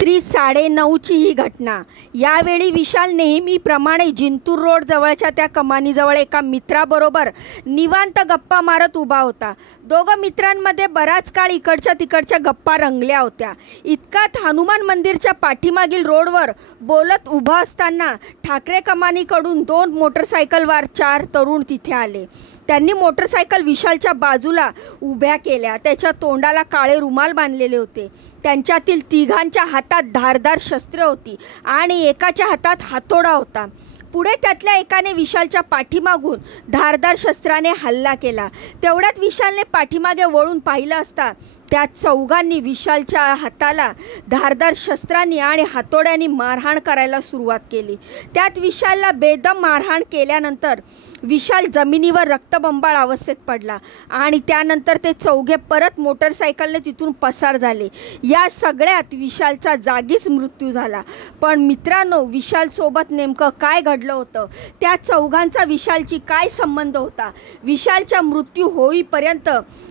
रात्री 9:30ची ही घटना। यावेळी विशाल नेहमीप्रमाणे जिंतूर रोड जवळच्या त्या कमानीजवळ एका मित्राबरोबर निवांत गप्पा मारत उभा होता। दोघं मित्रांमध्ये बराच काळ इकडच्या तिकडच्या गप्पा रंगल्या होत्या। इतकात हनुमान मंदिरच्या पाठीमागील रोडवर बोलत उभा असताना ठाकरे कमानीकडून 2 मोटरसायकलवार 4 तरुण तिथे आले। त्यांनी मोटरसायकल विशालच्या बाजूला उभ्या केल्या। त्याच्या तोंडाला काळे रुमाल बांधलेले होते। त्यांच्यातील तिघांच्या हातात धारदार शस्त्रे होती आणि एकाच्या हातात हातोडा होता। पुढे त्यातल्या एकाने विशालच्या पाठीमागून धारदार शस्त्राने हल्ला केला। तेवढ्यात विशालने पाठीमागे वळून पाहिलं असता त्या चौघांनी विशालच्या हाताला धारदार शस्त्रांनी आणि हातोड्यांनी मारहाण करायला सुरुवात केली। त्यात विशालला बेदम मारहाण केल्यानंतर विशाल जमिनीवर रक्तबंबाळ अवस्थेत पडला आणि त्यानंतर ते चौघे परत मोटरसायकलने तिथून पसार झाले। या सगळ्यात विशालचा जागीच मृत्यू झाला। पण मित्रांनो, विशालसोबत नेमकं काय घडलं होतं? त्या चौघांचा विशालची काय संबंध होता? विशालचा मृत्यू होईपर्यंत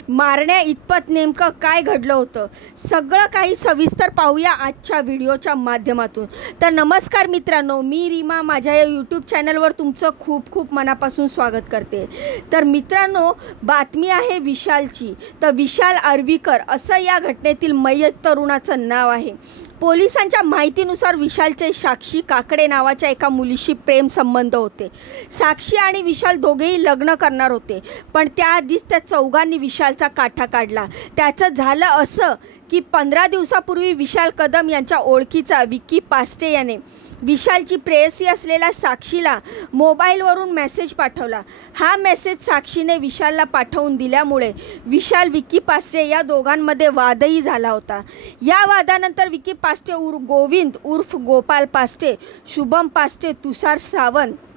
मारण्या इतपत नेमकं काय घडलं होतं? सगळं काही सविस्तर पाहूया आजच्या व्हिडिओच्या माध्यमातून। तर नमस्कार मित्रांनो, मी रीमा माझ्या या यूट्यूब चॅनलवर तुमचं खूप खूप मनापासून स्वागत करते। तर मित्रांनो, बातमी आहे विशालची। तर विशाल आर्वीकर असं या घटनेतील मयत तरुणाचं नाव आहे। पोलिसांच्या माहितीनुसार विशालचे साक्षी काकडे नावाच्या एका मुलीशी प्रेम संबंध होते। साक्षी आणि विशाल दोघेही लग्न करणार होते, पण त्याआधीच त्या चौघांनी विशालचा काठा काढला। त्याचं झालं असं की 15 दिवसापूर्वी विशाल कदम यांच्या ओळखीचा विकी पास्टे याने विशालची प्रेयसी असलेल्या साक्षीला मोबाईलवरून मेसेज पाठवला। हा मेसेज साक्षीने विशालला पाठवून दिल्यामुळे विशाल विकी पास्टे या दोघांमध्ये वादही झाला होता। या वादानंतर विकी पास्टे गोविंद उर्फ गोपाल पास्टे, शुभम पास्टे, तुषार सावंत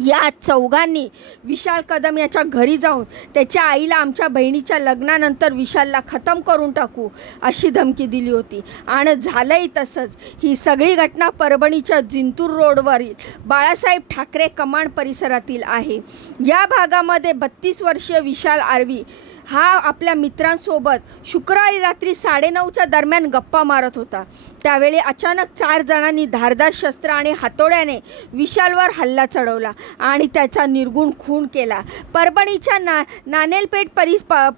या चौघांनी विशाल कदम याच्या घरी जाऊन त्याच्या आईला आमच्या बहिणीच्या लग्नानंतर विशालला खतम करून टाकू अशी धमकी दिली होती आणि झालंही तसंच। ही सगळी घटना परभणीच्या जिंतूर रोडवरील बाळासाहेब ठाकरे कमांड परिसरातील आहे। या भागामध्ये 32 वर्षीय विशाल आर्वी हा आपल्या मित्रांसोबत शुक्रवारी रात्री 9:30च्या दरम्यान गप्पा मारत होता। त्यावेळी अचानक 4 जणांनी धारदार शस्त्र आणि हातोड्याने विशालवर हल्ला चढवला आणि त्याचा निर्गुण खून केला। परभणीच्या नानेलपेठ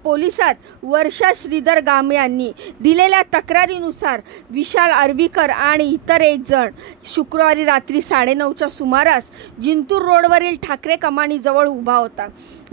पोलिसात वर्षा श्रीधर गामे यांनी दिलेल्या तक्रारीनुसार विशाल आर्वीकर आणि इतर 1 जण शुक्रवारी रात्री 9:30च्या सुमारास जिंतूर रोडवरील ठाकरे कमानीजवळ उभा होता।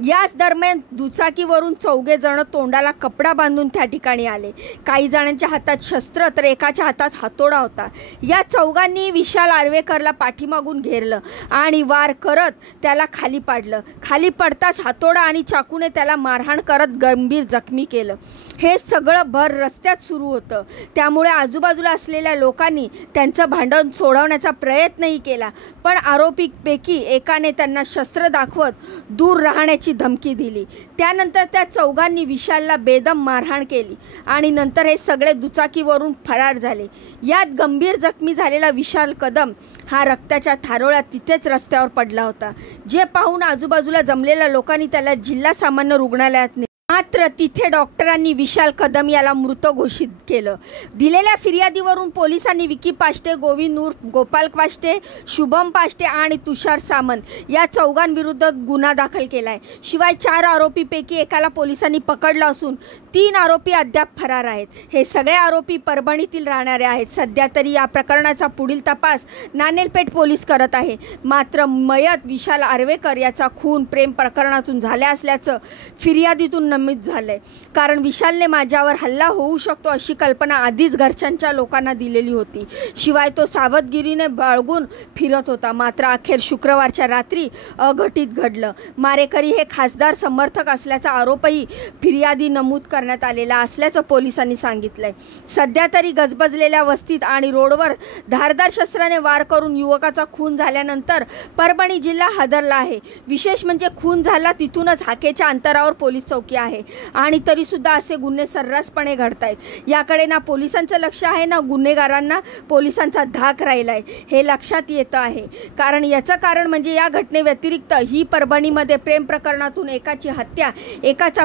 याच दरम्यान दुचाकीवरून 4 जण तोंडाला कपडा बांधून त्या ठिकाणी आले। काही जणांच्या हातात शस्त्र तर एकाच्या हातात हातोडा होता। या चौघांनी विशाल आर्वेकरला पाठीमागून घेरलं आणि वार करत त्याला खाली पाडलं। खाली पडताच हातोडा आणि चाकूने त्याला मारहाण करत गंभीर जखमी केलं। हे सगळं भर रस्त्यात सुरू होतं, त्यामुळे आजूबाजूला असलेल्या लोकांनी त्यांचं भांडण सोडवण्याचा प्रयत्नही केला, पण आरोपीपैकी एकाने त्यांना शस्त्र दाखवत दूर राहण्याची धमकी दिली। त्यानंतर त्या चौघांनी विशालला बेदम मारहाण केली आणि नंतर हे सगळे दुचाकीवरून फरार झाले। यात गंभीर जखमी झालेला विशाल कदम हा रक्ताच्या थारोळ्यात तिथेच रस्त्यावर पडला होता, जे पाहून आजूबाजूला जमलेल्या लोकांनी त्याला जिल्हा सामान्य रुग्णालयात मात्र तिथे डॉक्टरांनी विशाल कदम याला मृत घोषित केलं। दिलेल्या फिर्यादीवरून पोलिसांनी विकी पास्टे, गोविंद उर्फ गोपाल पास्टे, शुभम पास्टे आणि तुषार सावंत या चौघांविरुद्ध गुन्हा दाखल केलाय। शिवाय 4 आरोपीपैकी एकाला पोलिसांनी पकडलं असून 3 आरोपी अद्याप फरार आहेत। हे सगळे आरोपी परभणीतील राहणारे आहेत। सध्या तरी या प्रकरणाचा पुढील तपास नानेलपेठ पोलीस करत आहे। मात्र मयत विशाल आर्वेकर याचा खून प्रेम प्रकरणातून झाला असल्याचं फिर्यादीतून नमूद झालंय। कारण विशालने माझ्यावर हल्ला होऊ शकतो अशी कल्पना आधीच घरच्यांच्या लोकांना दिलेली होती। शिवाय तो सावधगिरीने बाळगून फिरत होता। मात्र अखेर शुक्रवारच्या रात्री अघटित घडलं। मारेकरी हे खासदार समर्थक असल्याचा आरोपही फिर्यादी नमूद करण्यात आलेला असल्याचं पोलिसांनी सांगितलंय। सध्या तरी गजबजलेल्या वस्तीत आणि रोडवर धारदार शस्त्राने वार करून युवकाचा खून झाल्यानंतर परभणी जिल्हा हादरला आहे। विशेष म्हणजे खून झाला तिथूनच हाकेच्या अंतरावर पोलीस चौकी आहे आणि तरी सुद्धा असे गुन्हे सर्रासपणे घडतायत। याकडे ना पोलिसांचं लक्ष आहे ना गुन्हेगारांना पोलिसांचा धाक राहिलाय हे लक्षात येतं आहे। कारण याचं कारण म्हणजे या घटनेव्यतिरिक्त ही परभणीमध्ये प्रेम प्रकरणातून एकाची हत्या, एकाचा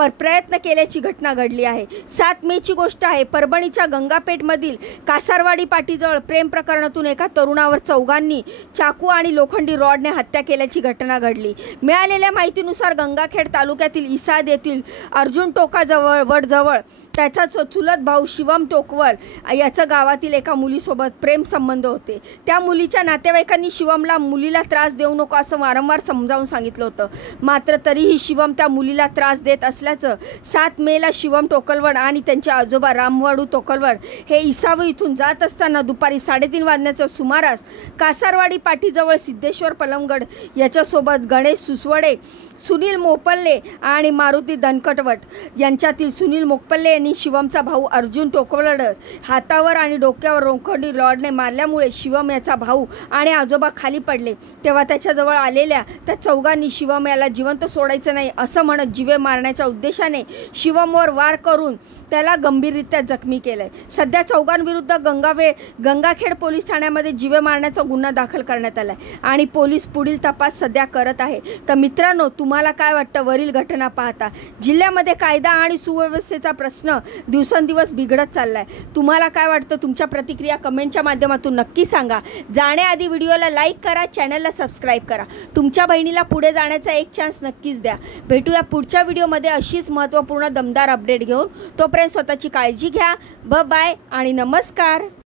प्रयत्न केल्याची घटना घडली आहे। 7 मेची गोष्ट आहे। परभणीच्या गंगापेठमधील कासारवाडी पाटीजवळ प्रेम प्रकरणातून एका तरुणावर चौघांनी चाकू आणि लोखंडी रॉडने हत्या केल्याची घटना घडली। मिळालेल्या माहितीनुसार गंगाखेड तालुक्यातील इसाद येथील अर्जुन टोकाजवळ वडजवळ त्याचा चुलत भाऊ शिवम टोकवळ याचं गावातील एका मुलीसोबत प्रेम संबंध होते। त्या मुलीच्या नातेवाईकांनी शिवमला मुलीला त्रास देऊ नको असं वारंवार समजावून सांगितलं होतं, मात्र तरीही शिवम त्या मुलीला त्रास देत असल्याचं 7 मेला शिवम टोकलवड आणि त्यांचे आजोबा रामवाडू टोकलवड हे इसाव इथून जात असताना दुपारी 3:30 वाजण्याच्या सुमारास कासारवाडी पाटीजवळ सिद्धेश्वर पलमगड याच्यासोबत गणेश सुसवडे, सुनील मोपल्ले आणि मारुती दनकटवट यांच्यातील सुनील मोपल्ले यांनी शिवमचा भाऊ अर्जुन टोकवळ हातावर आणि डोक्यावर लोखंडी रॉडने मारल्यामुळे शिवम याचा भाऊ आणि आजोबा खाली पडले। तेव्हा त्याच्याजवळ आलेल्या त्या चौघांनी शिवम याला जिवंत सोडायचं नाही असं म्हणत जीवे मारण्याच्या उद्देशाने शिवमवर वार करून त्याला गंभीररित्या जखमी केलंय। सध्या चौघांविरुद्ध गंगाखेड पोलीस ठाण्यामध्ये जीवे मारण्याचा गुन्हा दाखल करण्यात आलाय आणि पोलीस पुढील तपास सध्या करत आहे। तर मित्रांनो, तुम्हाला काय वाटतं वरील घटना पाहता? जिल्ह्यामध्ये कायदा आणि सुव्यवस्थेचा प्रश्न दिवसेंदिवस बिघडत चाललाय। तुम्हाला काय वाटतं? तुमच्या प्रतिक्रिया कमेंटच्या माध्यमातून नक्की सांगा। जाण्याआधी व्हिडिओला लाईक करा, चॅनलला सबस्क्राईब करा। तुमच्या बहिणीला पुढे जाण्याचा एक चान्स नक्कीच द्या। भेटूया पुढच्या व्हिडिओमध्ये अशीच महत्त्वपूर्ण दमदार अपडेट घेऊन। तोपर्यंत स्वतःची काळजी घ्या। बाय आणि नमस्कार।